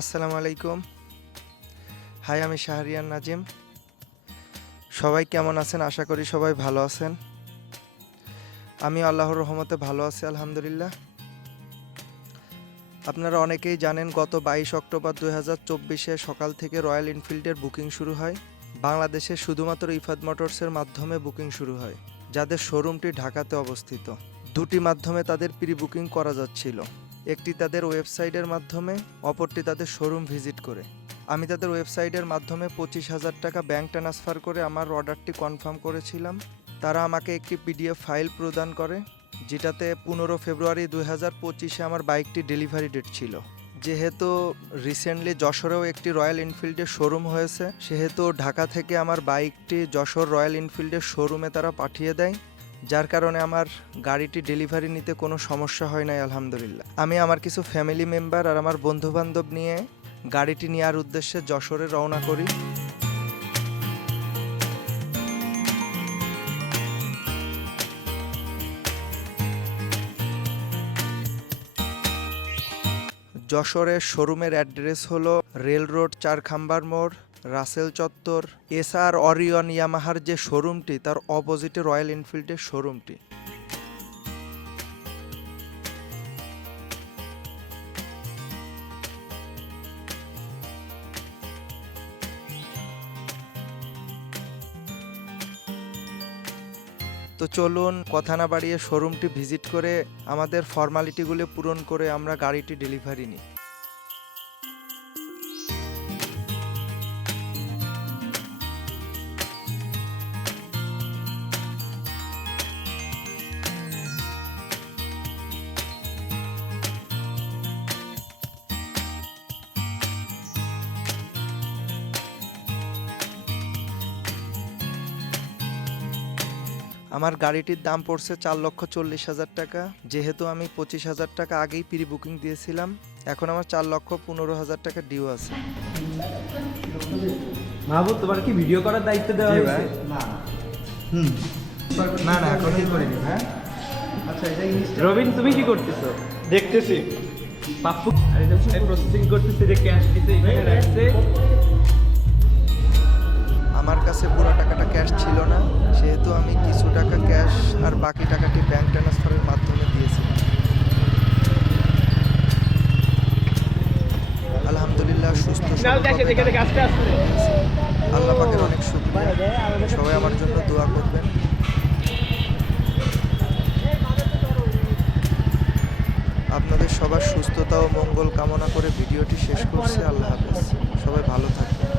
আসসালামু আলাইকুম। হাই, আমি শাহরিয়ান নাজিম। সবাই কেমন আছেন? আশা করি সবাই ভালো আছেন। আমি আল্লাহর রহমতে ভালো আছি, আলহামদুলিল্লাহ। আপনারা অনেকেই জানেন, গত বাইশ অক্টোবর দুই হাজার চব্বিশে সকাল থেকে রয়্যাল এনফিল্ডের বুকিং শুরু হয়। বাংলাদেশে শুধুমাত্র ইফাদ মোটরসের মাধ্যমে বুকিং শুরু হয়, যাদের শোরুমটি ঢাকাতে অবস্থিত। দুটি মাধ্যমে তাদের প্রি বুকিং করা যাচ্ছিল। একটি তাদের ওয়েবসাইটের মাধ্যমে, অপরটি তাদের শোরুম ভিজিট করে। আমি তাদের ওয়েবসাইটের মাধ্যমে পঁচিশ হাজার টাকা ব্যাংক ট্রান্সফার করে আমার অর্ডারটি কনফার্ম করেছিলাম। তারা আমাকে একটি পিডিএফ ফাইল প্রদান করে, যেটাতে পনেরো ফেব্রুয়ারি দুই হাজার পঁচিশে আমার বাইকটি ডেলিভারি ডেট ছিল। যেহেতু রিসেন্টলি যশোরেও একটি রয়্যাল এনফিল্ডের শোরুম হয়েছে, সেহেতু ঢাকা থেকে আমার বাইকটি যশোর রয়্যাল এনফিল্ডের শোরুমে তারা পাঠিয়ে দেয়। যার কারণে আমার গাড়িটি ডেলিভারি নিতে কোনো সমস্যা হয় নাই, আলহামদুলিল্লাহ। আমি আমার কিছু ফ্যামিলি মেম্বার আর আমার বন্ধু বান্ধব নিয়ে গাড়িটি নেওয়ার উদ্দেশ্যে যশোরে রওনা করি। যশোরের শোরুমের অ্যাড্রেস হলো রেল রোড চারখাম্বার মোড় রাসেল চত্বর এসআর অরিয়ন ইয়ামাহার যে শোরুমটি, তার অপোজিটে রয়্যাল এনফিল্ডের শোরুমটি। তো চলুন কথা না বাড়িয়ে শোরুমটি ভিজিট করে আমাদের ফর্মালিটিগুলো পূরণ করে আমরা গাড়িটি ডেলিভারি নিই। আমার গাড়িটির দাম পড়ছে চার লক্ষ চল্লিশ হাজার টাকা। যেহেতু আমি পঁচিশ হাজার টাকা আগেই প্রি বুকিং দিয়েছিলাম এখন আমার চার লক্ষ পনেরো হাজার টাকা ডিউ আছে। মাহবুব তোমার কি ভিডিও করার দায়িত্ব দেওয়া হয়েছে? ভাই। না। না এখন কি করিনি। হ্যাঁ? আচ্ছা এটা রবিন তুমি কি করতেছো? দেখতেছি। পাপ্পু আর এটা প্রসেসিং করতেছে যে ক্যাশ দিতে এখানে রাখছে। আমার কাছে পুরো টাকাটা ক্যাশ ছিল আর বাকি টাকাটি ব্যাংক ট্রান্সফারের মাধ্যমে দিয়েছিলাম আলহামদুলিল্লাহ সুস্থ আল্লাহ পাকের অনেক শুক্রিয়া। সবাই আমার জন্য দোয়া করবেন। আপনাদের সবার সুস্থতা ও মঙ্গল কামনা করে ভিডিওটি শেষ করছি। আল্লাহ হাফেজ। সবাই ভালো থাকবেন।